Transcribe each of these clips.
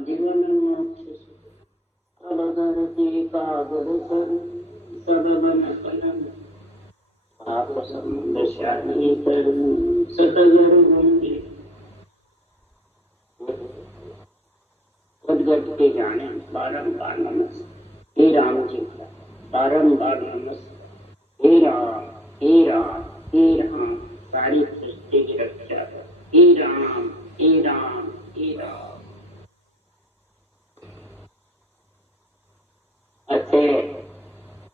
जीवन मोक्ष अवधरति कागुरुकर सदवन कलम आप संदशानी कर सतगर होंगे उद्गत के जाने बारंबार नमस्ते। हे राम जी बारंबार नमस्ते। हे राम हे राम हे राम सारी सृष्टि की रक्षा कर। हे राम हे राम हे राम। ऐसे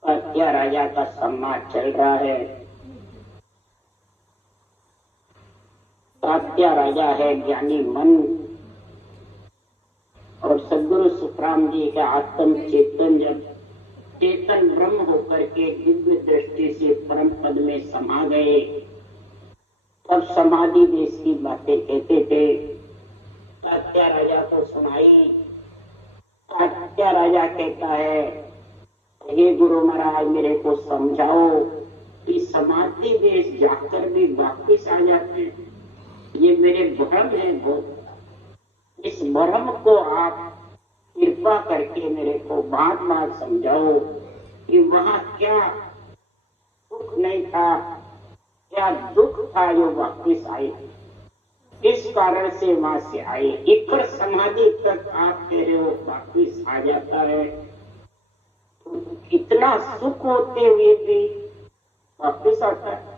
अत्या राजा का सम्मान चल रहा है। तात्या राजा है ज्ञानी मन और सद्गुरु सुखराम जी का आत्म चेतन जब चेतन ब्रह्म होकर के दिव्य दृष्टि से परम पद में समा गए तब समाधि देश की बातें कहते थे। तात्या राजा को सुनाई। तात्या राजा कहता है हे गुरु महाराज मेरे को समझाओ कि समाधि देश जाकर भी वापिस आ जाते हैं। ये मेरे भ्रम है बहुत। इस भ्रम को आप कृपा करके मेरे को बात बात समझाओ कि वहां क्या सुख नहीं था, क्या दुख था जो वापिस आए, किस कारण से वहां से आए। इकर समाधि तक आप कह रहे हो वापिस आ जाता है, तो कितना सुख होते हुए भी वापिस आता है।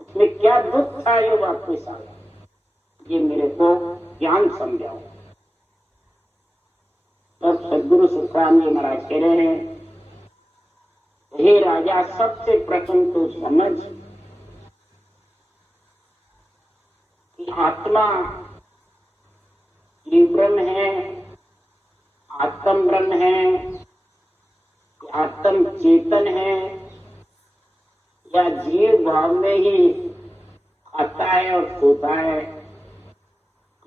उसमें क्या दुख था जो वापिस आया, ये मेरे को ज्ञान समझाओ। तब सद्गुरु सुखराम जी महाराज कह रहे हैं हे राजा सबसे प्रथम तो समझ कि आत्मा जीव ब्रह्म है, आत्म ब्रह्म है, आत्म चेतन है या जीव भाव में ही आता है और सोता है।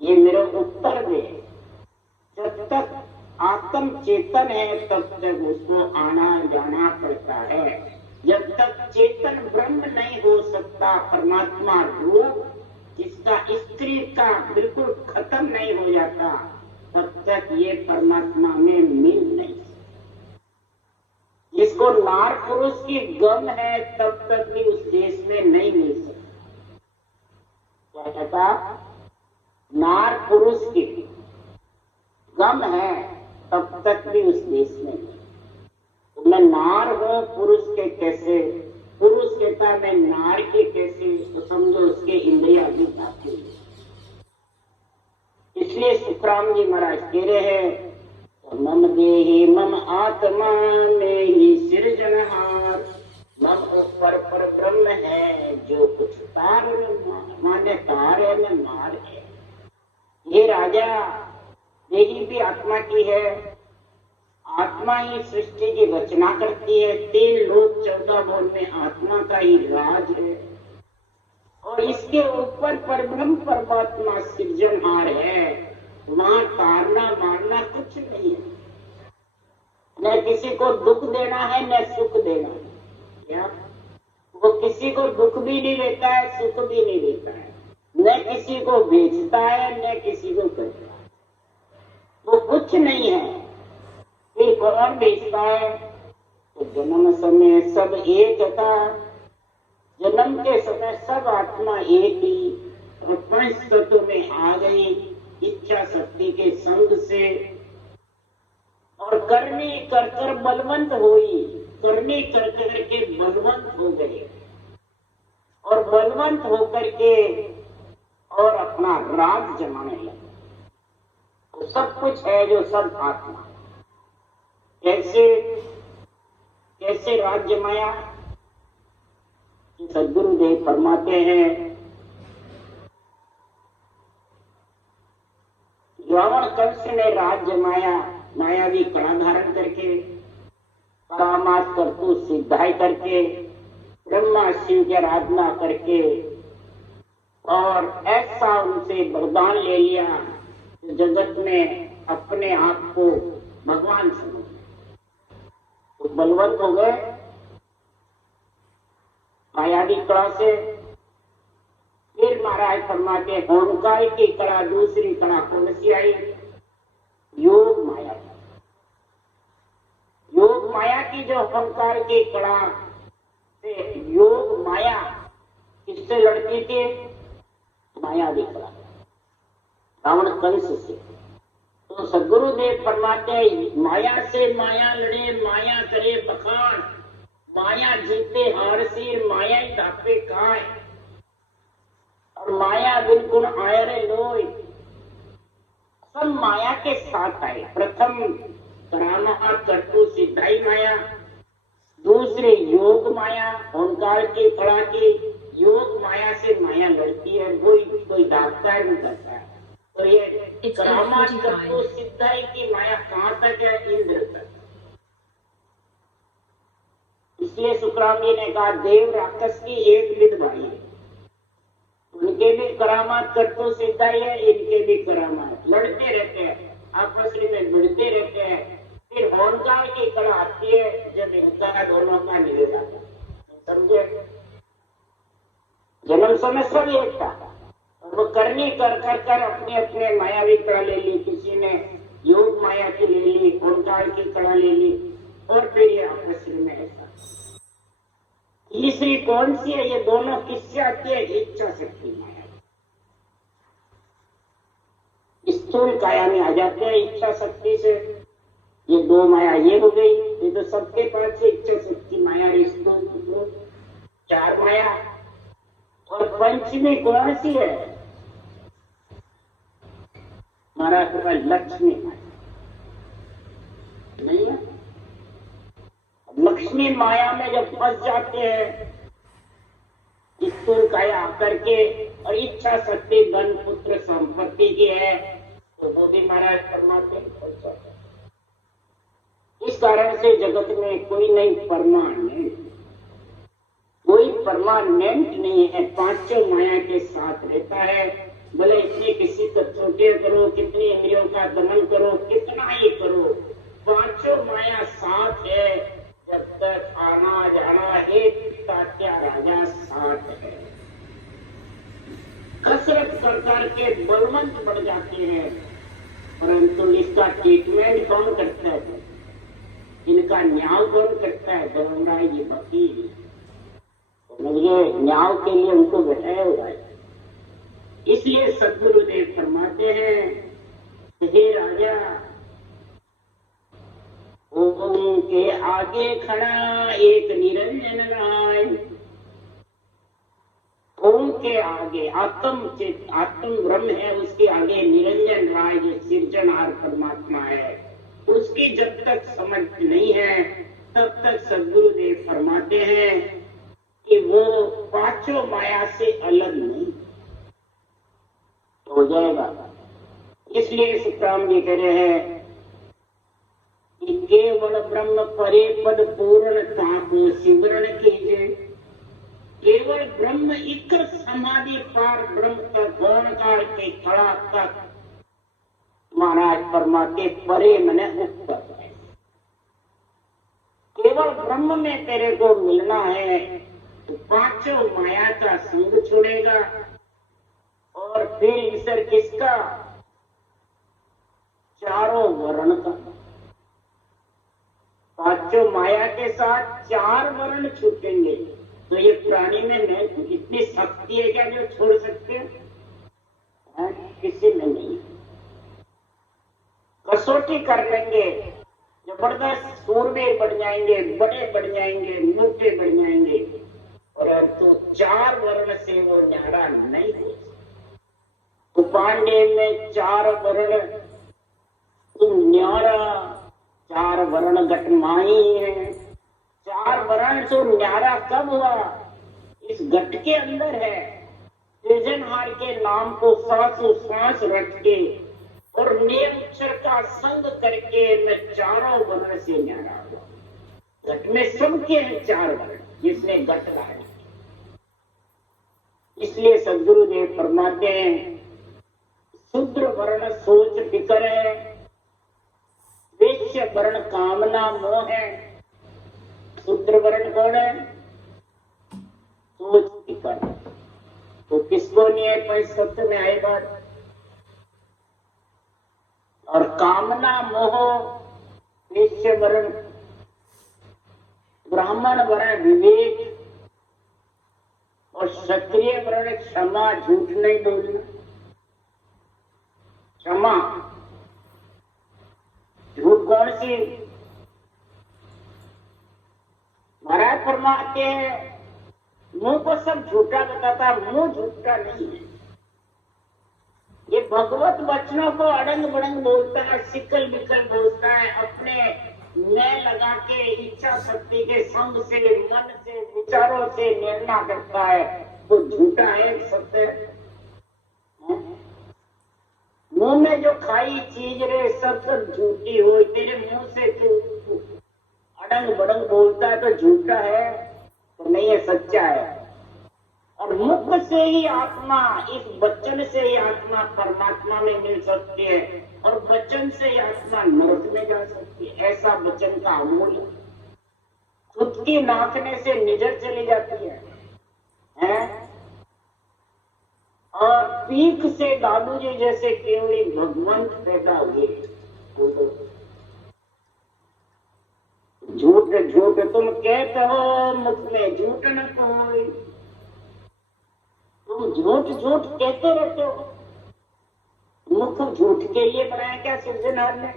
ये मेरा उत्तर दे। जब तक आत्म चेतन है तब तक उसको आना जाना पड़ता है। जब तक चेतन ब्रह्म नहीं हो सकता, परमात्मा रूप जिसका स्त्री का बिल्कुल खत्म नहीं हो जाता, तब तक ये परमात्मा में मिल नहीं सकता। जिसको नार पुरुष की गम है तब तक भी उस देश में नहीं मिल सकता। क्या कहता? नार पुरुष की गम है तब तक भी उस देश में नहीं। तो मैं नार हूं पुरुष के कैसे, पुरुष कहता मैं नार के कैसे, तो समझो उसके इंद्रिया भी जाती है। इसलिए सुखराम जी महाराज कह रहे हैं मम देहि मम आत्मा में ही सृजनहार। मम ऊपर पर ब्रह्म है जो कुछ तार माने तार है मैं मार है। ये राजा देही भी आत्मा की है, आत्मा ही सृष्टि की रचना करती है। 3 लोक 14 भवन में आत्मा का ही राज है और इसके ऊपर पर ब्रह्म परमात्मा सृजनहार है। वहां तारना मारना कुछ नहीं है। न किसी को दुख देना है न सुख देना है। क्या वो किसी को दुख भी नहीं देता है, सुख भी नहीं देता है। न किसी को बेचता है न किसी को करता है। वो कुछ नहीं है। फिर कौन बेचता है? तो जन्म समय सब एक था। जन्म के समय सब आत्मा एक ही और 5 तत्व में आ गई इच्छा शक्ति के संग से और करनी कर कर बलवंत हुई। करनी कर कर के बलवंत हो गए और बलवंत होकर के और अपना राज जमाने लगे। तो सब कुछ है जो सब आत्मा। कैसे कैसे राज जमाया? सद्गुरुदेव फरमाते हैं रावण कंस ने राज जमाया मायावी कड़ा धारण करके, कामात करतूत सिद्धाई करके, ब्रह्मा शिव की आराधना करके और ऐसा उनसे वरदान ले लिया जगत में अपने आप को भगवान समझ तो बलवंत हो गए मायावी कड़ा से। फिर महाराज फरमाते ओंकार की कड़ा, दूसरी कड़ा कौन सी आई? योग माया। योग माया की जो ओंकार की कड़ा से योग माया किससे लड़ती थी? माया भी कड़ा, रावण कंस से। तो सदगुरुदेव फरमाते माया से माया लड़े, माया करे बखान, माया जीते हार सिर, माया ही धापे काय, और माया बिल्कुल आए रे लोय। सब माया के साथ आए। प्रथम करामा चट्टू सिद्धाई माया, दूसरे योग माया, ओंकार की कड़ा की योग माया से माया लड़ती है। कोई दागता है, नहीं करता है। तो ये करामा चट्टू सिद्धाई की माया कहाँ तक है? इंद्र तक। इसलिए सुखराम जी ने कहा देव राक्षस की एक विध भाई है, उनके भी करामात चट्टू सिद्धाई है, इनके भी करामात। लड़ते रहते हैं, आपस में भिड़ते रहते हैं। फिर ओंकार की कड़ा आती है जब इनका दोनों का निवेदन आता है। समझे? जन्म समय सब एक था, और वो करनी कर कर कर अपने अपने मायावी कड़ा ले ली। किसी ने योग माया की ले ली, ओंकार की कड़ा ले ली, और फिर ये आपस में ऐसा। तीसरी कौन सी है? ये दोनों किससे आती है? इच्छा शक्ति माया। स्थूल काया में आ जाते हैं इच्छा शक्ति से। ये दो माया ये हो गई। ये तो सबके पास से इच्छा शक्ति माया, स्थूल चार माया। और पंचमी कौन सी है? महाराष्ट्र में लक्ष्मी माया नहीं है। लक्ष्मी माया में जब फंस जाते हैं स्थूल काया आकर के, और इच्छा शक्ति धन पुत्र संपत्ति की है, तो वो भी महाराज फरमाते हैं। इस कारण से जगत में कोई नहीं परमानेंट, कोई परमानेंट नहीं है। पांचों माया के साथ रहता है। भले इतनी किसी को छोटे करो, कितनी इंद्रियों का दमन करो, कितना ही करो, पांचों माया साथ है। जब तक आना जाना है, तात्या राजा साथ है। कसरत कर करके बलवंत बढ़ जाते हैं, परंतु इसका ट्रीटमेंट कौन करता है? इनका न्याय कौन करता है? धर्मराय जी वकील। मुझे न्याय के लिए उनको बैठाया हुआ है। इसलिए सदगुरुदेव फरमाते हैं हे राजा, ओम के आगे खड़ा एक निरंजन राय। ओम के आगे आत्म ब्रह्म है, उसके आगे निरंजन राय जो सिरजनहार परमात्मा है, उसकी जब तक समझ नहीं है तब तक सदगुरुदेव फरमाते हैं कि वो पांचों माया से अलग नहीं हो जाएगा। इसलिए सुखराम जी कह रहे हैं कि केवल ब्रह्म परे पद पूर्णता को सिमरण कीजिए। केवल ब्रह्म इकर समाधि पार ब्रह्म तक गौणकार के खड़ा तक महाराज फरमाते परे मने ऊपर है। केवल ब्रह्म में तेरे को मिलना है तो पांचों माया का संग छोड़ेगा, और फिर ईश्वर किसका? चारों वर्ण का। पांचों माया के साथ चार वर्ण छूटेंगे। तो ये प्राणी में इतनी शक्ति है क्या जो छोड़ सकते हैं? किसी में नहीं। कसौटी कर लेंगे, जबरदस्त सूरवीर बढ़ जाएंगे, बड़े बढ़ जाएंगे, मोटे बढ़ जाएंगे, परंतु चार वर्ण से वो न्यारा नहीं हो सकता। पांडे में चार वर्ण न्यारा, चार वर्ण घटमाई है। चार वर्ण तो न्यारा कब हुआ? इस घट के अंदर है। सृजनहार के नाम को सांसों सांस रख के और नेम अक्षर का संग करके मैं चारों वर्ण से न्यारा हुआ। घट में सबके हैं चार वर्ण, जिसने घट लाया। इसलिए सदगुरुदेव फरमाते हैं शूद्र वर्ण सोच फिकर है, वैश्य वर्ण कामना मोह है। शूद्र वर्ण कौन है? सोच फिकर। तो किसको नहीं है? पर सत्य में आएगा। और कामना मोह वैश्य वर्ण ब्राह्मण वर्ण विवेक और क्षत्रिय वर्ण क्षमा झूठ नहीं बोलना। क्षमा झूठ कौन सी? महाराज फरमाते हैं मुंह को सब झूठा बताता, मुंह झूठा नहीं है। ये भगवत वचनों को अड़ंग बड़ंग बोलता है, सिकल बिकल बोलता है, अपने मैं लगा के इच्छा शक्ति के संग से, मन से, विचारों से निर्णय करता है, वो झूठा है। सत्य मुंह में जो खाई चीज रे सब झूठी हो, तेरे मुंह से तू अड़ंग बड़ंग बोलता है तो झूठा है तो नहीं है, सच्चा है। और मुख से ही आत्मा, इस वचन से ही आत्मा परमात्मा में मिल सकती है और वचन से ही आत्मा नरक में जा सकती है। ऐसा वचन का अमूल्य। खुद की नाकने से निजर चली जाती है? और पीक से दादू जी जैसे केवली भगवंत पैदा हुए। झूठ झूठ तुम कहते हो, मुख में झूठ न कोई। तुम झूठ झूठ कहते रहते हो। मुख झूठ के लिए बनाया क्या सृजनहार ने?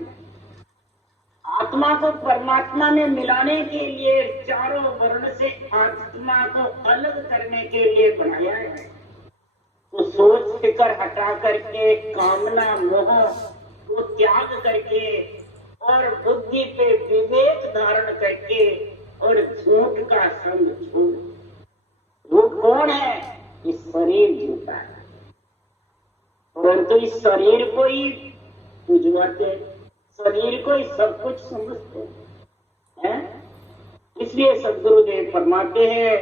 आत्मा को परमात्मा में मिलाने के लिए, चारों वर्ण से आत्मा को अलग करने के लिए बनाया है। तो सोच फिकर हटा करके, कामना मोह को त्याग करके और बुद्धि पे विवेक धारण करके और झूठ का संग छोड़। झूठ कौन है? इस शरीर झूठा है, परंतु इस शरीर को ही पूजवाते, शरीर को ही सब कुछ समझते हैं। इसलिए सदगुरुदेव फरमाते हैं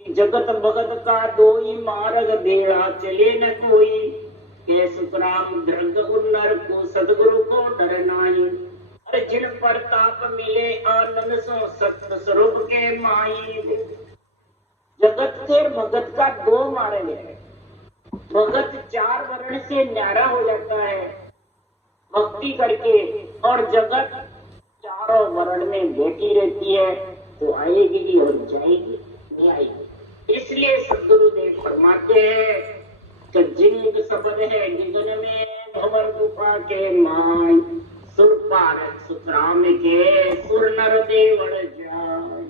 कि जगत भगत का दो ही मार्ग, बेड़ा चले न कोई। के सुतराम दृढ़ उन्नर को सदगुरु को डर नाही। और जिन पर ताप मिले आनंद सो सत्य स्वरूप के माई। जगत के भगत का दो मार्ग है। भगत चार वर्ण से न्यारा हो जाता है भक्ति करके, और जगत चारों वर्ण में बैठी रहती है, तो आएगी और जाएगी, नहीं आएगी। इसलिए सदगुरुदेव फरमाते हैं कि जिंग शब्द है निगन में भंवर गुफा के माय। सुर पारक सुतराम के सुर नर देवल जाय।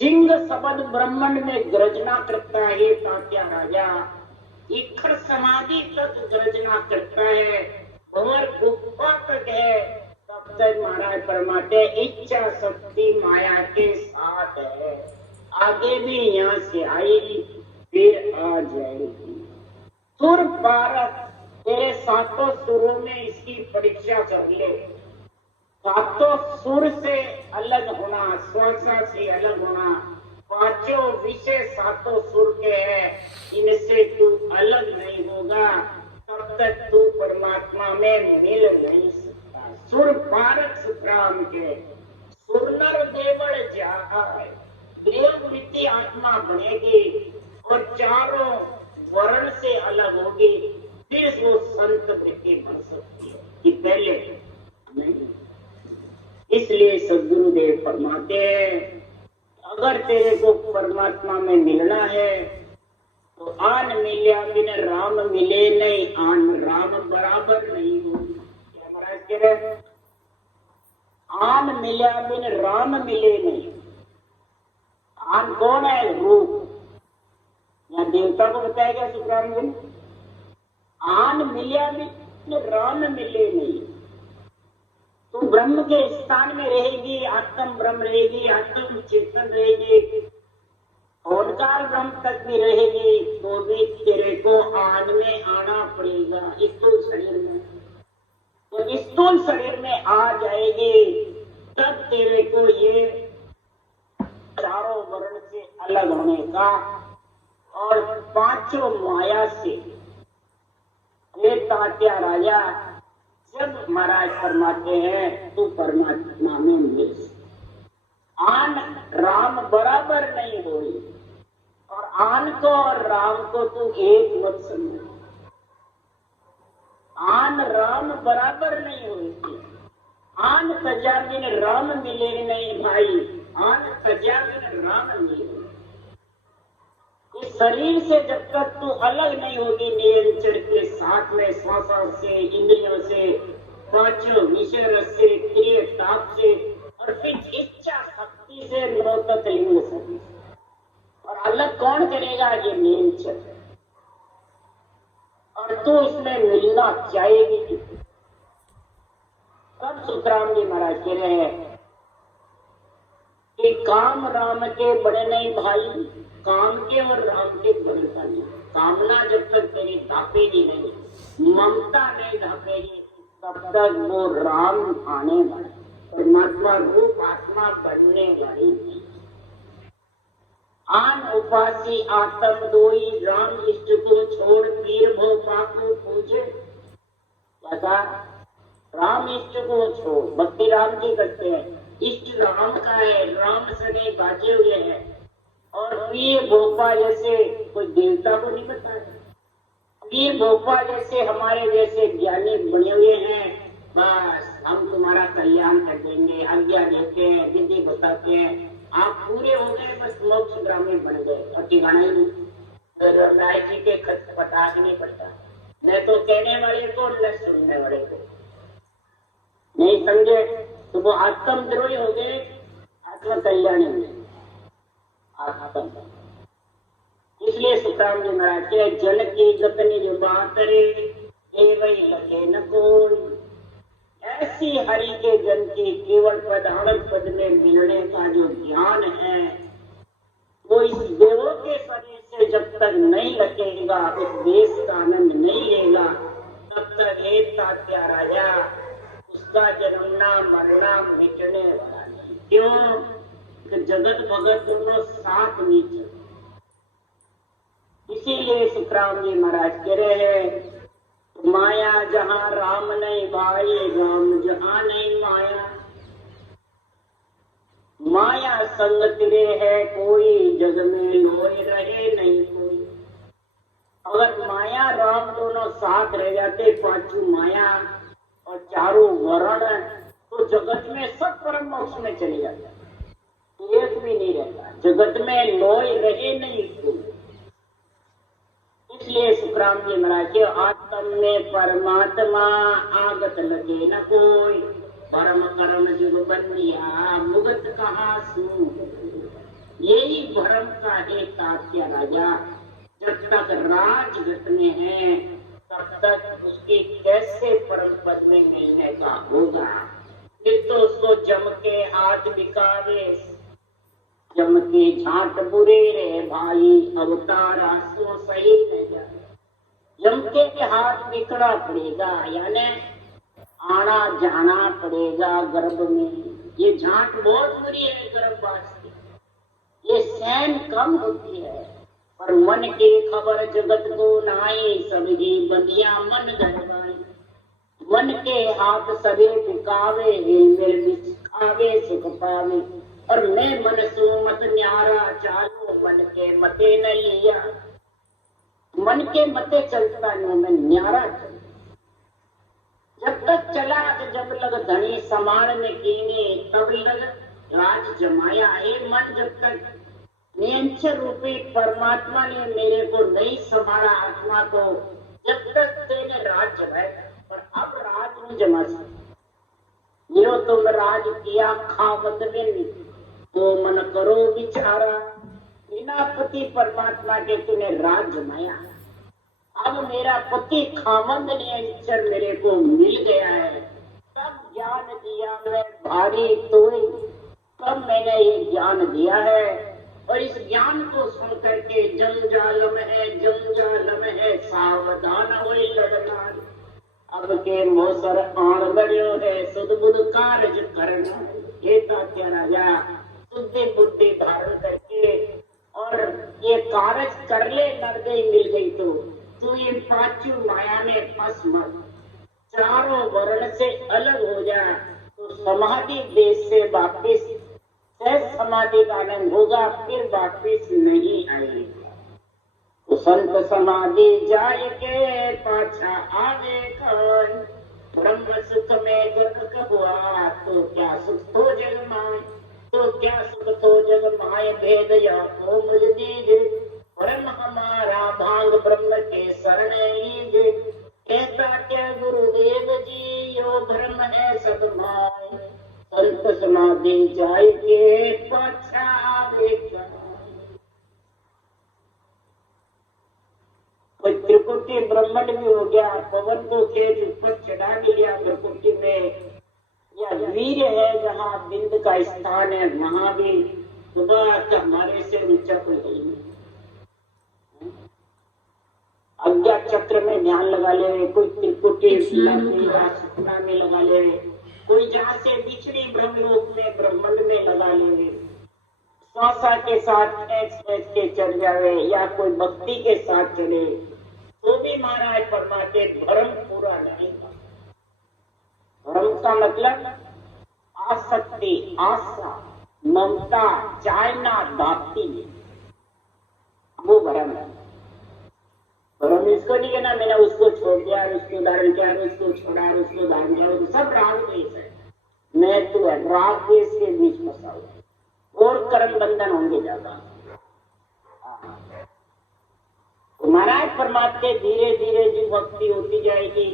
जिंग शब्द ब्रह्मांड में गर्जना करता है तात्या राजा, इखर समाधि तक गर्जना करता है, भंवर गुफा तक है, तब तक महाराज फरमाते इच्छा शक्ति माया के साथ है। आगे भी यहाँ से आएगी फिर आ जाएगी। सुर पारक, तेरे सातों सुरों में इसकी परीक्षा कर ले। सातों सुर से अलग होना, श्वासा से अलग होना, पांचों विषय सातों सुर के हैं, इनसे तू अलग नहीं होगा, तब तक तू परमात्मा में मिल नहीं सकता। सुर पारक सुतराम के सुरनर देवल जाए। देववृत्ति आत्मा बनेगी और चारों वर्ण से अलग होगी, फिर वो संत वृत्ति बन सकती है कि पहले नहीं। इसलिए सदगुरुदेव फरमाते हैं अगर तेरे को परमात्मा में मिलना है तो आन मिल्या बिन राम मिले नहीं। आन राम बराबर नहीं हो। क्या महाराज कह रहे? आन मिल्या बिन राम मिले नहीं। आन कौन है? रूप। यहाँ देवता को बताया गया सुखराम जी। आन मिल्या बिन राम मिले नहीं। तो ब्रह्म के स्थान में रहेगी, आत्म ब्रह्म रहेगी, आत्म चेतन रहेगी, ओंकार ब्रह्म तक भी रहेगी, तो भी तेरे को आन में आना पड़ेगा, स्थूल शरीर में। तो स्थूल शरीर में आ जाएगी, तब तेरे को ये चारों वर्ण से अलग होने का और पांचों माया से। ये तात्या राजा जब महाराज फरमाते हैं तू परमात्मा में मिल। आन राम बराबर नहीं होई और आन को और राम को तू एक मत समझ। आन राम बराबर नहीं होती। आन तजा बिन राम मिले नहीं भाई, आन तजा बिन राम मिले। इस शरीर से जब तक तू अलग नहीं होगी निरंतर के साथ में श्वासों से, इंद्रियों से, पांचों विषय रस से, क्रिय ताप से और फिर इच्छा शक्ति से नौ तक लिंग से। और अलग कौन करेगा? ये निरंतर। और तू इसमें मिलना चाहेगी। तब सुखराम जी महाराज कह रहे हैं कि काम राम के बड़े नहीं भाई, काम के और राम के बड़े नहीं। कामना जब तक तेरी धापेगी नहीं, ममता नहीं धापेगी, तब तक वो राम आने वाला, परमात्मा रूप आत्मा बनने वाली नहीं। आन उपासी आत्म दोई, राम इष्ट को छोड़ पीर भो पाकू पूछे। क्या कहा? राम इष्ट को छोड़, भक्ति राम की करते हैं, इष्ट राम का है, राम सने बाजे हुए हैं। और पीर भोपा जैसे कोई देवता को नहीं बताया, पीर भोपा जैसे हमारे जैसे ज्ञानी बने हुए हैं, बस हम तुम्हारा कल्याण कर देंगे, आज्ञा देते हैं, विधि बताते हैं, आप पूरे हो गए, बस मोक्ष ग्रामीण बन गए। और ठिकाना ही नहीं, तो राय जी के खत पटाख नहीं पड़ता, न तो कहने वाले को न सुनने वाले को। नहीं समझे तो वो आत्मद्रोही हो गए, आत्म कल्याणी में आत्म। इसलिए सुखराम जी महाराज के जन की गतनी जो बात रे वही लगे न कोई। ऐसी हरि के जन की केवल प्रधान पद में मिलने का जो ज्ञान है, वो इस देवों के शरीर से जब तक नहीं लगेगा, उस देश का आनंद नहीं लेगा, तब तक हे तात्या राजा उसका जन्मना मरना मिटने वाला नहीं। क्यों? कि जगत भगत दोनों साथ नहीं चलते। इसीलिए सुखराम जी महाराज कह रहे हैं, माया जहां राम नहीं भाई, राम जहां नहीं माया। माया संग तेरे है कोई, जग में लोई रहे नहीं कोई। अगर माया राम दोनों साथ रह जाते, पांचों माया और चारों वर्ण, तो जगत में सब परम मोक्ष में चले जाते, एक भी नहीं रहता। जगत में लोई रहे नहीं कोई। इसलिए सुखराम जी महाराज के आत्म में परमात्मा आगत लगे न कोई, परम कर्म जुग बंदिया मुगत कहाँ सू। यही भ्रम का है तात्या राजा। जब तक राजगत में है तब तक उसकी कैसे परम पद में मिलने का होगा। फिर तो उसको जम के हाथ बिकावे, जम के झाट बुरे रे भाई, अवतारा सो सही न जाए। जम के हाथ बिकना पड़ेगा, यानी आना जाना पड़ेगा गर्भ में। ये झाट बहुत बुरी है गर्भवास की, ये सहन कम होती है। पर मन के खबर जगत को नाई, सभी बंदिया मन गरबाई। मन के हाथ सभी बिकावे, हिल बिछावे सुख पावे। और मैं मन सो मत न्यारा, चालो मन के मते न लिया। मन के मते चलता नहीं, मैं न्यारा चल। जब तक चला तो जब लग धनी समान में कीने, तब लग राज जमाया। हे मन, जब तक नियंत्रण रूपी परमात्मा ने मेरे को नहीं संभाला, आत्मा को, जब तक तेने राज जमाया। पर अब राज नहीं जमा सकता। यो तुम राज किया खावत में, तो मन करो बिचारा। बिना पति परमात्मा के तूने राज जमाया। अब मेरा पति खामंद नियंत्रण मेरे को मिल गया है, तब ज्ञान दिया मैं भारी तोई। तब मैंने ये ज्ञान दिया है। और इस ज्ञान को सुन करके जंजालम है सावधान हो लड़ना। अब के मोसर आण बड़ो है, सुध बुध कार्य करना। ये तात्या राजा शुद्धि बुद्धि धारण करके और ये कार्य कर ले, लड़ गई मिल गई तो तू ये पांचों माया में फंस मत। चारों वर्ण से अलग हो जा तो समाधि देश से वापिस सहज समाधि का आनंद होगा, फिर वापिस नहीं आएगा। संत समाधि जाय के पाछा आवे खान, ब्रह्म सुख में गर्क हुआ तो क्या सुख तो जग माय, तो क्या सुख तो जग माय, भेद या को मुझ दीजे, परम हमारा भांग ब्रह्म के शरण लीजे, कहता क्या गुरुदेव जी यो ब्रह्म है सब माय, संत समाधि जाय के पाछा आवे खान। कोई त्रिकुटी ब्रह्मंड भी हो गया, पवन को खेत ऊपर चढ़ा लिया त्रिकुटी में, या वीर है जहाँ बिंद का स्थान है वहां भी सुबह हमारे से ऊंचा कोई नहीं। अज्ञा चक्र में ध्यान लगा ले, कोई त्रिकुटी सुखना में लगा ले, कोई जहाँ से बिछड़ी ब्रह्मलोक में ब्रह्मंड में लगा ले, स्वासा के साथ एक्सप्रेस के चढ़ जावे या कोई भक्ति के साथ चले, तो भी महाराज फरमाते भ्रम पूरा नहीं था। भ्रम का मतलब आसक्ति, आशा, ममता, चाहना, धाती, वो भ्रम है। भ्रम इसको नहीं कहना मैंने उसको छोड़ दिया, उसको धारण किया, उसको छोड़ा, उसको धारण किया, सब राग द्वेष है। मैं तो राग द्वेष के बीच फंसा हुआ और कर्म बंधन होंगे ज्यादा। महाराज परमात्मा धीरे धीरे जो भक्ति होती जाएगी,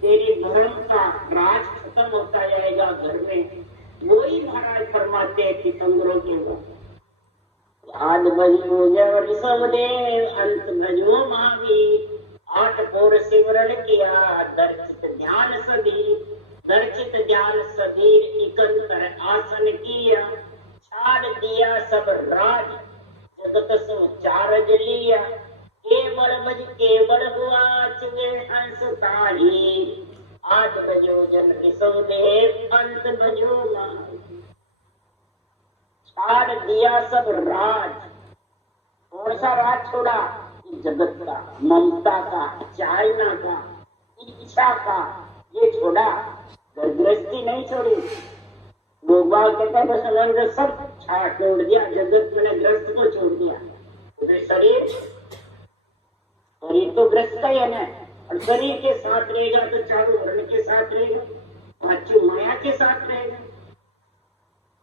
तेरी भ्रम का राज खत्म होता जाएगा घर में, वही महाराज फरमाते हैं तीर्थंकरों के ऊपर। आद भजो जवर सबदेव अंत भजो महावीर, आठ पोर सिमरण किया दर्शित ध्यान सदीर, दर्शित ध्यान सदीर इकंतर आसन किया, छाड़ दिया सब राज जगत सो चारज लिया, केवल भज केवल हुआ चुगे हंस ताही, आज भजो जन विसुदेव अंत भजो माही। छाड़ दिया सब राज, कौन सा राज छोड़ा? जगत का, ममता का, चाहना का, इच्छा का, ये छोड़ा, गृहस्थी नहीं छोड़ी। लोग बाग कहते हैं बस उन्होंने सब छोड़ दिया, जगत में ग्रस्त को छोड़ दिया। शरीर तो ग्रस्त का ही है ना, और शरीर के साथ रहेगा तो चारों वर्ण के साथ रहेगा, पांचों माया के साथ रहेगा,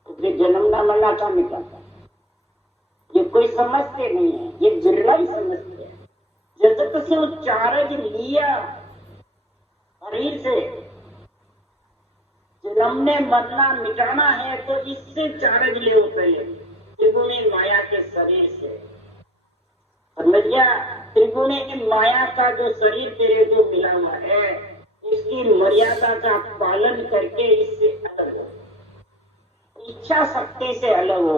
तो जन्मना मरना का निकलता। ये कोई समझते नहीं है, ये बिरला ही समझते हैं। जगत से चार्ज लिया शरीर से, जन्मने मरना मिटाना है तो इससे चार्ज ले पहले, त्रिगुणी माया के शरीर से। समझ गया? त्रिगुणी की माया का जो शरीर तेरे को मिला हुआ है, इसकी मर्यादा का पालन करके इससे अलग हो, इच्छा शक्ति से अलग हो,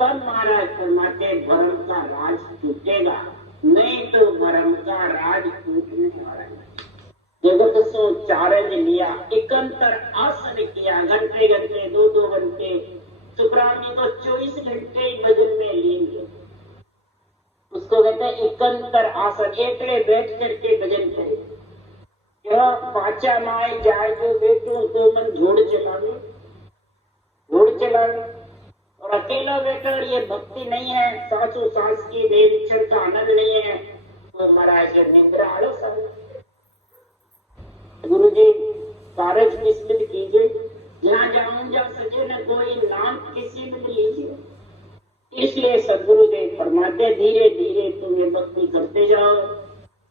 तब महाराज फरमाते भ्रम का राज टूटेगा, नहीं तो भ्रम का राज टूटने वाला है। जगत सो चार्ज लिया, एकंतर आसन किया, घंटे घंटे 2-2 घंटे, सुखराम तो 24 घंटे ही भजन में लेंगे। उसको कहते हैं एकंतर आसन, एकले बैठ करके भजन करे। क्यों? पाचा माए जाए जो बैठो तो मन झोड़ चलावे, झोड़ चलावे, और अकेला बैठा और ये भक्ति नहीं है, सासू सास की बेविचर का आनंद नहीं है, तो महाराज निंद्रा आलस है। गुरु जी कारज किस्मत कीजिए, जहाँ जाऊं जा सके न कोई नाम किसी में लीजिए। इसलिए सदगुरुदेव फरमाते धीरे धीरे तुम्हें भक्ति करते जाओ।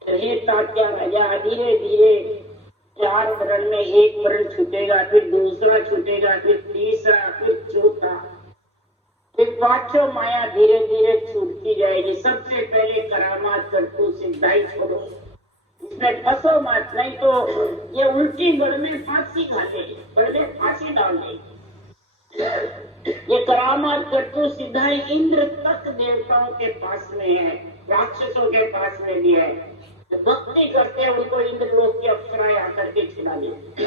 रहे तात्या राजा, धीरे धीरे 4 वर्ण में 1 वर्ण छूटेगा, फिर दूसरा छूटेगा, फिर तीसरा, फिर चौथा, फिर 5 माया धीरे धीरे छूटती जाएगी। सबसे पहले करामात करतू सिद्धाई छोड़ो, इसमें फंसो मत, नहीं तो ये उल्टी गढ़ में फांसी खा लेगी, पहले फांसी डाल देगी। ये करामात करतू सिद्धाई इंद्र तक देवताओं के पास में है, राक्षसों के पास में भी है। जो भक्ति करते हैं उनको इंद्र लोक की अप्सराएं आकर के छुड़ा लेती।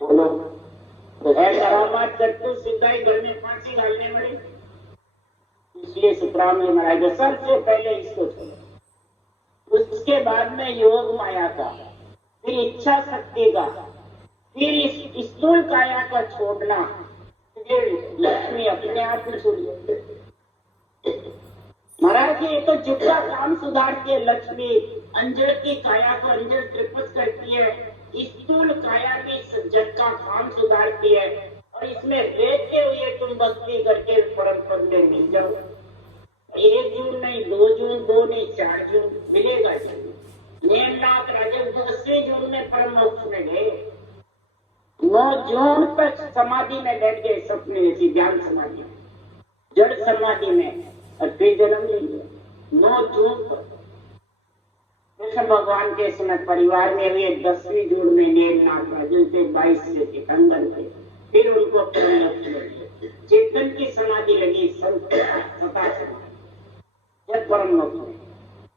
बोलो तो है करामात करतू सिद्धाई घर में फांसी डालने वाली। इसलिए सुखराम जी महाराज सबसे पहले इसको छोड़ो, उसके बाद में योग माया का, फिर इच्छा शक्ति का, फिर इस स्थूल काया का छोड़ना, फिर लक्ष्मी अपने आप में छोड़ जाती। महाराज ये तो जुग का काम सुधारती है लक्ष्मी, अंजल की काया को अंजल त्रिपुट करती है, स्थूल काया भी जग का काम सुधारती है, और इसमें रहते हुए तुम भक्ति करके परम पद में मिल जाओ। 1 जून नहीं, 2 जून, 2 नहीं, 4 जून मिलेगा जरूर। नेमनाथ राजा 10वें जून में परम मोक्ष में गए, 9 जून तक समाधि में बैठ गए, सपने जैसी ध्यान समाधि में, जड़ समाधि में, और फिर जन्म लेंगे 9 जून पर। कृष्ण भगवान के समय परिवार में हुए 10वीं जून में नेमनाथ राजन से 22 से सिकंदर थे, फिर उनको परम मोक्ष मिले। चेतन की समाधि लगी संत सता समाधि, जब परम मोक्ष में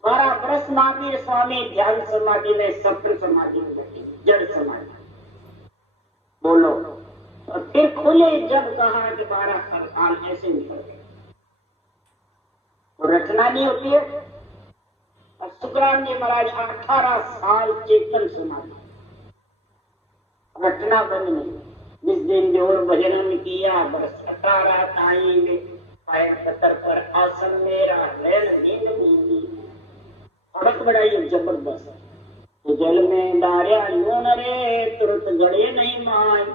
12 वर्ष महावीर स्वामी ध्यान समाधि में, सप्र समाधि में लगी, जड़ समाधि। बोलो, और फिर खुले जब कहा कि 12 साल ऐसे निकल गए। तो रचना नहीं होती है। और सुखराम जी महाराज 18 साल चेतन समाधि, रचना बंद नहीं। जिस दिन जोर भजन किया, बरस 18 ताई में पाए पत्थर पर आसन मेरा, नैन नींद भूली, अड़क बढ़ाई जबरदस्त। तो जल में डारिया लून रे, तुरंत गड़े नहीं माय,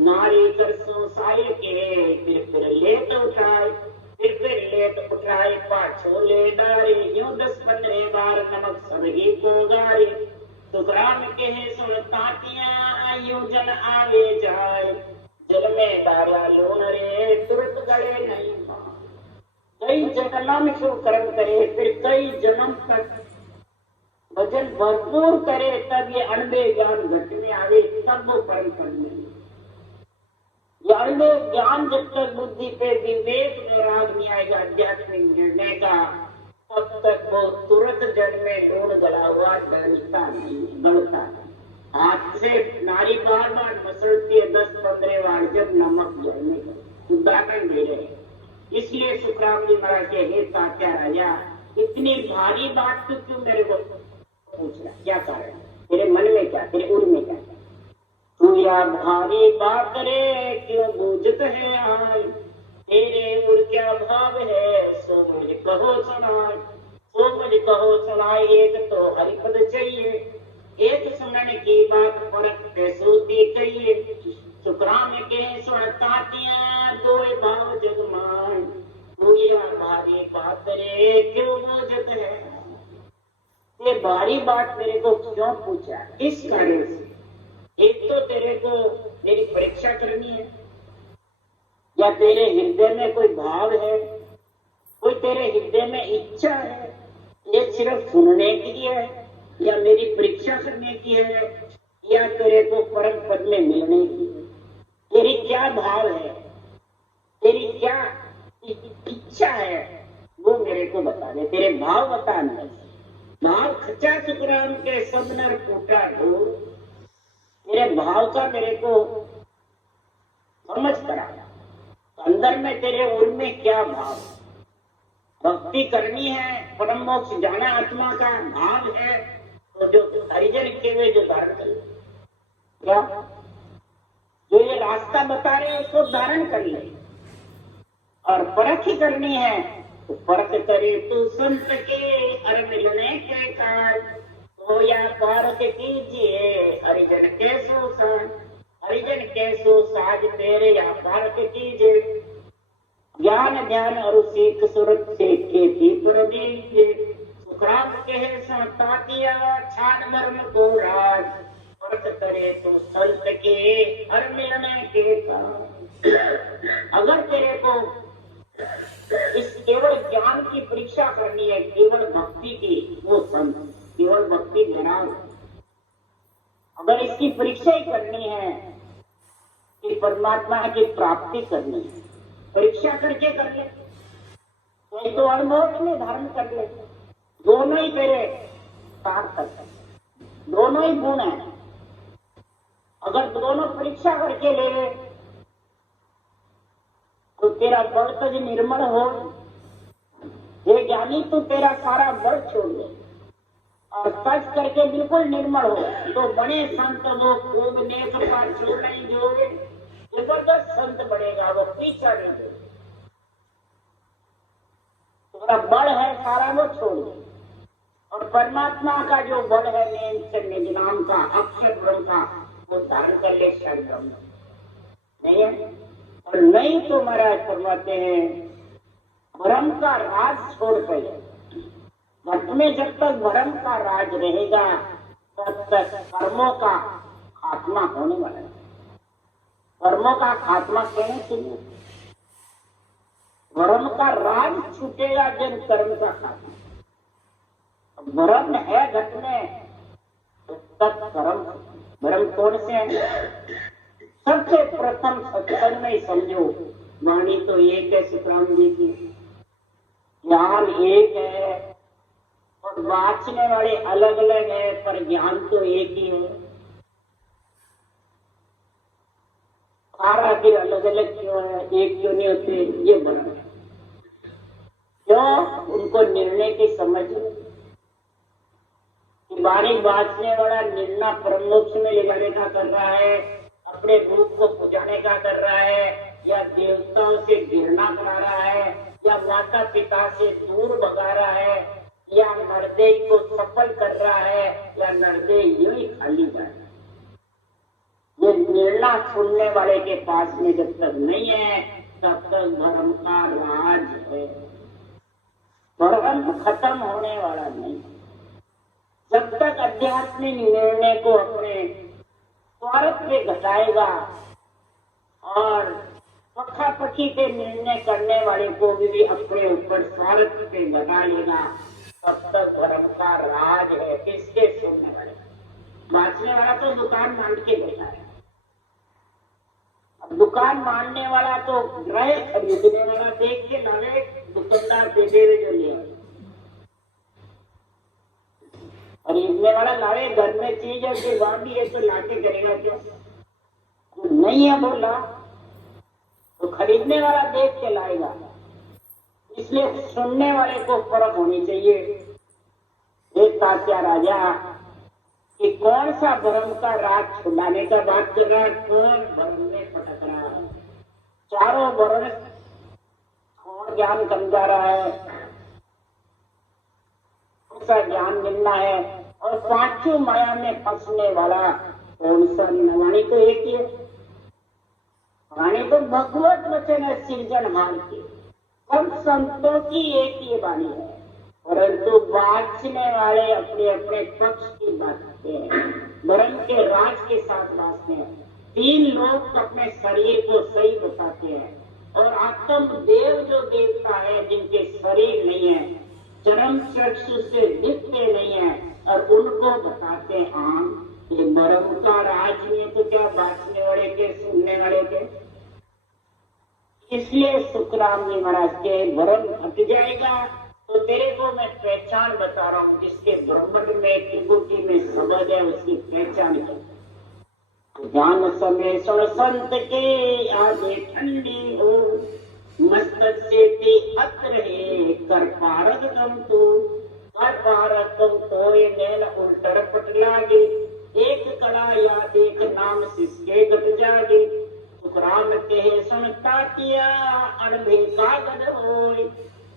नारी सरसों साय के, फिर लेट उठाए, फिर लेट उठाए, पाछो ले डारे, यूं 10-15 बार नमक सबही को गारे। सुखराम कहे सुन तातिया, यूं जल आवे जाए, जल में डारिया लून रे, तुरंत गड़े नहीं माय। कई जन्म शुरू कर्म करे, फिर कई जन्म तक भजन भरपूर करे, तब ये अणबे ज्ञान घट में आवे, तब वो परम पद में। ये अणबे ज्ञान जब तक बुद्धि पे विवेक में राग नहीं आएगा आध्यात्मिक निर्णय का, तब तक वो तुरंत जल में लूण गला हुआ डलता नहीं, गलता नहीं। हाथ से नारी बार बार मसलती है 10-15 बार, जब नमक जलने का उदाहरण दे रहे हैं। इसलिए सुखराम जी महाराज के हे तात्या राजा, इतनी भारी बात तो क्यों मेरे को पूछ रहा, क्या कारण, तेरे मन में क्या, तेरे उर में क्या, तू या भारी बात रे क्यों बूझत है आय, तेरे उर क्या भाव है, सो मुझे कहो सुनाए, सो मुझे कहो सुनाए। एक तो हरिपद चाहिए, एक सुनने की बात फर्क पैसूती कहिए। सुखराम के सुनतातियां, दो भाव जगमान, तू या भारी बात रे क्यों बूझत है। ये भारी बात मेरे को क्यों पूछा, इस कारण से, एक तो तेरे को मेरी परीक्षा करनी है, या तेरे हृदय में कोई भाव है, कोई तेरे हृदय में इच्छा है, ये सिर्फ सुनने की है, या मेरी परीक्षा करने की है, या तेरे को परम पद में मिलने की है। तेरी क्या भाव है, तेरी क्या इच्छा है, वो मेरे को बता दे, तेरे भाव बता अंदर। भाव खचा सुखराम के सब नर फूटा ढोल, तेरे भाव का मेरे को समझ कराया, अंदर में तेरे उर में क्या भाव, भक्ति करनी है, परम मोक्ष जाना आत्मा का भाव है, तो जो हरिजन के वे जो धारण कर, क्या जो ये रास्ता बता रहे हैं उसको धारण कर ले। और परख ही करनी है, तो परख करे तू संत के, अर मिलने के कार, तो या परख कीजिए हरिजन के सुसान, हरिजन के सुसाज तेरे या परख कीजिए। ज्ञान ध्यान और सीख सुरत से खेती पर दीजिए। सुखराम कहे संतातिया, छान धर्म को राज, परख करे तू संत के, हर मिलने के कार। अगर तेरे को इस केवल ज्ञान की परीक्षा करनी है, केवल भक्ति की, वो संत केवल भक्ति ध्यान, अगर इसकी परीक्षा ही करनी है कि परमात्मा की प्राप्ति करनी है, परीक्षा करके कर ले, तो अनुभव में धारण कर ले, दोनों ही तेरे साथ कर सकते, दोनों ही गुण है। अगर दोनों परीक्षा करके ले तो तेरा बल तज निर्मल हो, ये ज्ञानी तो तेरा सारा बल छोड़ दे और सच करके बिल्कुल निर्मल हो, तो बड़े संत वो खूब नेक पर छोड़ नहीं जोड़े, जबरदस्त संत बनेगा, वो पीछा नहीं जोड़े। का बल है सारा वो छोड़ दे, और परमात्मा का जो बल है नेम से निज नाम का अक्षर ब्रह्म का वो धारण कर ले क्षण ब्रह्म नहीं है। और नहीं तो महाराज फरमाते हैं भ्रम का राज छोड़ कर, घट में जब तक भ्रम का राज रहेगा तब तक कर्मों का खात्मा होने वाला है। कर्मों का खात्मा कहने के लिए भ्रम का राज छूटेगा जब कर्म का खात्मा। भ्रम है घट में तो तब कर्म, भ्रम कौन से है? सबसे प्रथम सत्संग में समझो वाणी तो एक है सुखराम जी की, ज्ञान एक है और वाचने वाले अलग अलग है पर ज्ञान तो एक ही है। सारा फिर अलग अलग क्यों है, एक क्यों नहीं होते? ये भ्रम है। क्यों? उनको निर्णय की समझ वाणी बांटने वाला निर्णय परमोक्ष में ले जाने का कर रहा है, अपने रूप को पुजाने का कर रहा है, या देवताओं से घृणा करा रहा है, या माता पिता से दूर भगा रहा है, या नरदेह को सफल कर रहा है, या नरदेह यूं ही खाली जा रहा है। ये निर्णय सुनने वाले के पास में जब तक नहीं है तब तक भ्रम का राज है। भ्रम खत्म होने वाला नहीं। जब तक आध्यात्मिक निर्णय को अपने स्वार्थ पे घटाएगा और पक्षापक्षी के निर्णय करने वाले को भी अपने ऊपर स्वार्थ पे घटा लेगा, तब तक भ्रम का राज है। किसके? सुनने वाले। बांटने वाला तो दुकान मान के बैठा है। अब दुकान मानने वाला तो रहे, खरीदने वाला देख के लावे, दुकानदार दे दे जो ले आए। खरीदने वाला लावे, घर में चीज है फिर बांधी है तो लाके करेगा क्यों? जो नहीं है बोला तो खरीदने वाला देख के लाएगा। इसलिए सुनने वाले को फर्क होनी चाहिए। एक तात्या राजा कि कौन सा भ्रम का राज छुड़ाने का बात कर रहा है, कौन भ्रम में फटक रहा है। चारों वर्ण कौन ज्ञान समझा रहा है, सा ज्ञान मिलना है, और पांचों माया में फंसने वाला कौन सा? वाणी तो एक ही है। वाणी तो भगवत वचन है सृजनहार की, सब संतों की एक ही वाणी है, परंतु बांटने वाले अपने अपने पक्ष की बात करते हैं, भ्रम के राज के साथ बांटते हैं। तीन लोग अपने शरीर को सही बताते हैं, और आत्म देव जो देवता है जिनके शरीर नहीं है, चरम चक्षु से दिखते नहीं है, और उनको बताते हैं आम। ये भ्रम का राज नहीं तो क्या बांटने वाले के, सुनने वाले के? इसलिए सुखराम जी महाराज के भ्रम हट जाएगा तो तेरे को मैं पहचान बता रहा हूँ। जिसके ब्रह्मंड में त्रिपुटी में शब्द है उसकी पहचान है। ज्ञान समय सुन संत के आगे ठंडी हो, मस्तक से ते अत रहे कर पारद कम तू, कर पारद कम तो ये नैन उल्टर पट लागे, एक कला या देख नाम सिसके गट जागे। सुखराम कहे सुनता किया अणभे कागज होय,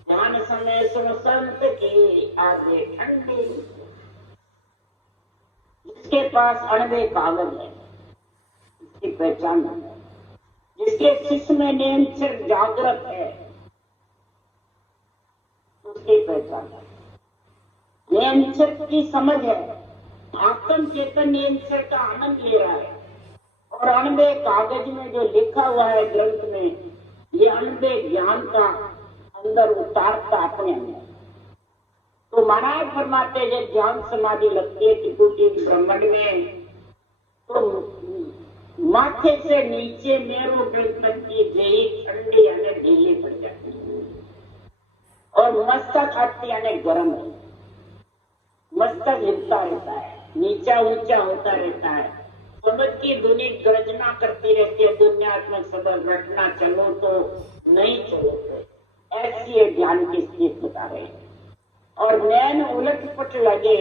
ध्यान समय सुन संत की आगे ठंडी। जिसके पास अणभे कागज है इसकी पहचान है, जिसके शिष्य में नेम सिर्फ जागृत है उसकी पहचान है। नेम सिर्फ की समझ है, आत्म चेतन नेम सिर्फ का आनंद ले रहा है, और अणबे कागज में जो लिखा हुआ है ग्रंथ में, ये अणबे ज्ञान का अंदर उतारता अपने अंदर। तो महाराज फरमाते जब ज्ञान समाधि लगती है त्रिपुटी ब्रह्मांड में, तो माथे से नीचे मेरु तक की देही ठंडी यानी ढीली पड़ जाती है, और मस्तक हटती यानी गर्म है। मस्तक हिलता रहता है, नीचा ऊंचा होता रहता है, समझ की दुनिया गर्जना करती रहती है, दुनियात्मक सबक रटना चलो तो नहीं चलो तो, ऐसी है ध्यान की स्थिति बता रहे हैं। और नैन उलट पट लगे,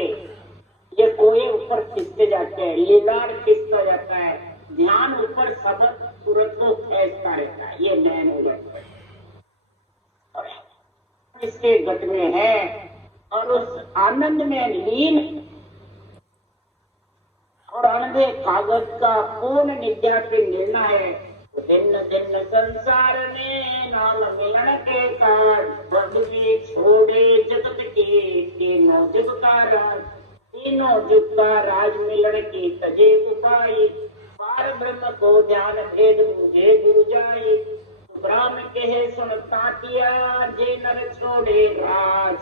ये कोए ऊपर खिसते जाते हैं, लीलार खिसता जाता है, ध्यान ऊपर सबक सूरत को खींचता रहता है, ये नैन उलट पट। इसके घट में है और उस आनंद में लीन और आनंदे कागज का पूर्ण निद्रा पे लेना है। दिन दिन संसार में नाम मिलन के कारण बंदगी छोड़े जगत के तीनों जुग का राज, तीनों जुग का राज मिलन की तजे उपाय, पार ब्रह्म को ध्यान भेद मुझे गुरु जाए, ब्राह्मण कहे सुनता किया जे नर छोड़े राज,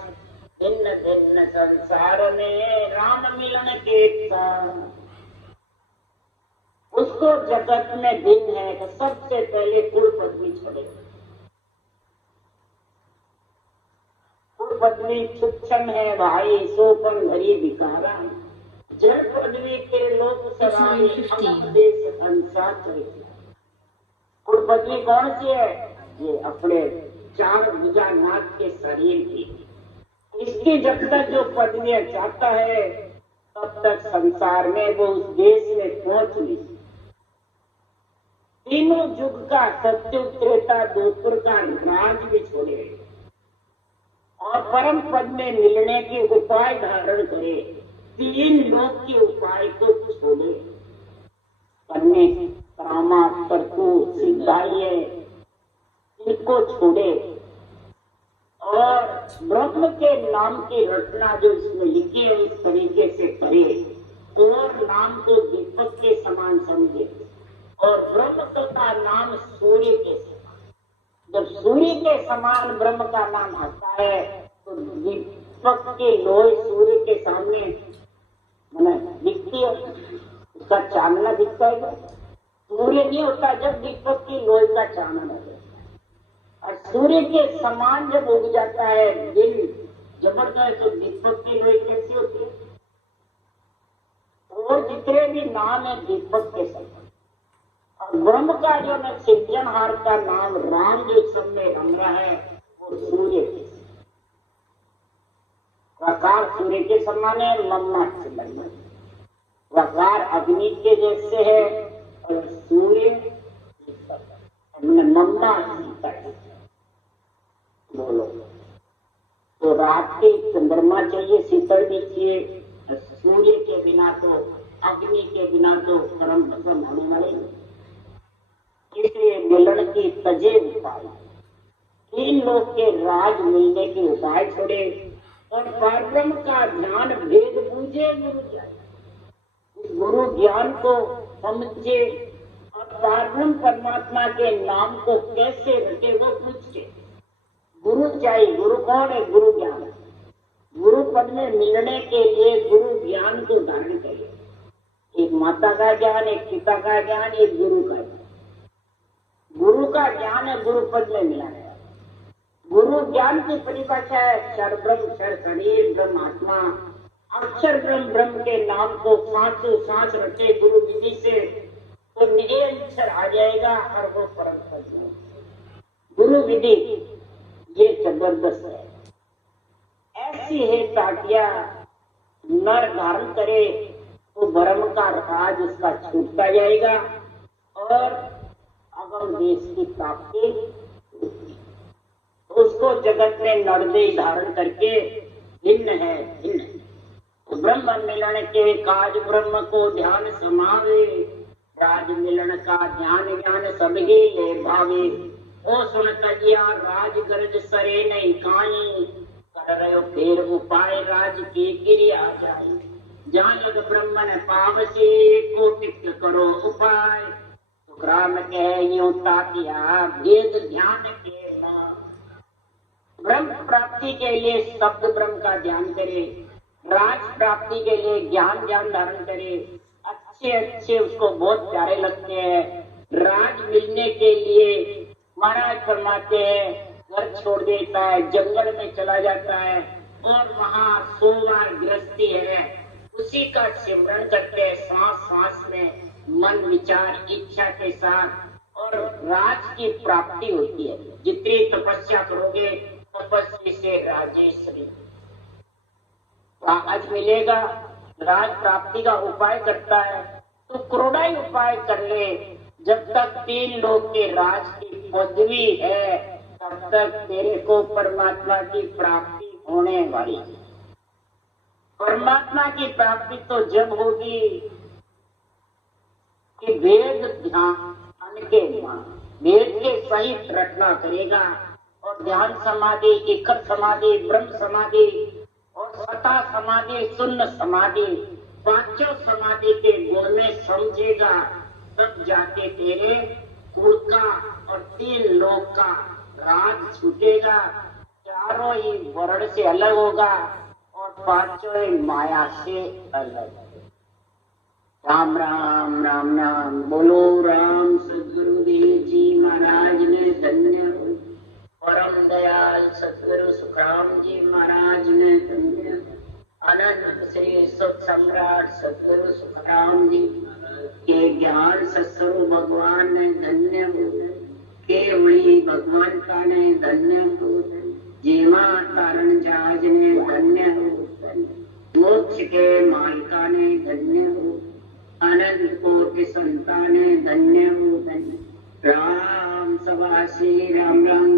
दिन दिन संसार में राम मिलन के कारण। उसको जगत में दिन है तो सबसे पहले कुल पदवी छोड़ेगा। कुल पदवी सूक्ष्म है भाई, सोपन घरी विकारा, जल पदवी के लोग सराय देश हंसा चरित्र। कुल पदवी कौन सी है? ये अपने चार भुजा नाथ के शरीर की। इसकी जब तक जो पदवियां चाहता है तब तक संसार में वो उस देश में पहुंच नहीं। तीनों युग का सत्युग त्रेता द्वापर का राज भी छोड़े और परम पद में मिलने के उपाय धारण करे, तीन लोक के उपाय को छोड़े, करने कामा करतु सिद्धाइए इनको छोड़े और ब्रह्म के नाम की रचना जो इसमें लिखी है इस तरीके से करे और नाम को दीपक के समान समझे और ब्रह्म का नाम सूर्य के समान। जब सूर्य के समान ब्रह्म का नाम आता है तो दीपक के लोई सूर्य के सामने दिखती है, उसका चानना दिखता है। सूर्य नहीं होता जब दीपक की लोई का चानन हो जाता है और सूर्य के समान जब उग जाता है दिन जबरदस्त, तो दीपक की लोई कैसी होती है? और जितने भी नाम है दीपक के समान। ब्रह्म का जो न सृजनहार का नाम राम जो सब में रम रहा है वो सूर्य के वकार सूर्य के समान है, मम्मा से लगना वकार अग्नि के जैसे है और सूर्य मम्मा सीता बोलो। तो रात के चंद्रमा चाहिए, शीतल भी चाहिए, सूर्य के बिना तो अग्नि के बिना तो परम भस्म होने वाले नहीं। इसलिए मिलन की तजे उपाय, तीन लोग के राज मिलने के उपाय छोड़े और पारब्रह्म का ध्यान भेद बूझे गुरु जाए, गुरु ज्ञान को समझे और पारब्रह्म परमात्मा के नाम को कैसे रटे वो पूछे। गुरु चाहिए। गुरु कौन है? गुरु ज्ञान। गुरु पद में मिलने के लिए गुरु ज्ञान को धारण करे। एक माता का ज्ञान, एक पिता का ज्ञान, एक गुरु का ज्ञान। गुरु का ज्ञान है गुरु पद में मिलाने वाला। गुरु ज्ञान की परिभाषा है क्षर ब्रह्म, क्षर शरीर ब्रह्म आत्मा। अक्षर ब्रह्म, ब्रह्म के नाम को सांसों सांस रखे गुरु विधि से तो निरंतर आ जाएगा और वो परम पद में। गुरु विधि ये जबरदस्त है, ऐसी है ताकिया नर धारण करे तो ब्रह्म का राज उसका छूटता जाएगा और अगम देश की प्राप्ति उसको जगत में नरदे धारण करके भिन्न है भिन्न। तो ब्रह्म मिलन के काज ब्रह्म को ध्यान समावे, राज मिलन का ध्यान ज्ञान सबही ले भावे। ओ सुन कजिया राज गरज सरे नहीं काई, कर रहे फेर उपाय राज की गिरिया जाए। जहाँ लग ब्रह्म ने पाव से कोटिक करो उपाय, राम कह यूं ताकिया वेद ध्यान के नाम। ब्रह्म प्राप्ति के लिए शब्द ब्रह्म का ध्यान करे, राज प्राप्ति के लिए ज्ञान ज्ञान धारण करे। अच्छे अच्छे उसको बहुत प्यारे लगते हैं। राज मिलने के लिए महाराज फरमाते हैं घर छोड़ देता है, जंगल में चला जाता है और वहाँ सोमवार गृहस्थी है, उसी का सिमरन करते हैं सांस सांस में मन विचार इच्छा के साथ और राज की प्राप्ति होती है। जितनी तपस्या करोगे तपस्वी से राजेश्वरी राज मिलेगा। राज प्राप्ति का उपाय करता है तो करोड़ाई उपाय कर ले, जब तक तीन लोग के राज की पदवी है तब तक तेरे को परमात्मा की प्राप्ति होने वाली है। परमात्मा की प्राप्ति तो जब होगी कि वेद ध्यान के वेद के सहित रटना करेगा और ध्यान समाधि, इखर समाधि, ब्रह्म समाधि और सता समाधि, शून्य समाधि, पांचों समाधि के गुण में समझेगा, तब जाके तेरे कुल का और 3 लोक का राज छूटेगा। चारों ही वर्ण से अलग होगा और पांचों ही माया से अलग। राम राम राम राम बोलो। राम सदगुरुदेव जी महाराज ने धन्य हो। परम दयाल सदगुरु सुखराम जी महाराज ने धन्य हो। अनंत श्री सुख सम्राट सदगुरु सुखराम जी के ज्ञान सत्स्वरूप भगवान ने धन्य हो। केवली भगवान का ने धन्य हो। जीवा तारण जहाज ने धन्य हो। मोक्ष के मालिका ने धन्य हो। अनंत कोटि संतान धन्य हो। धन्य राम सभा श्री राम राम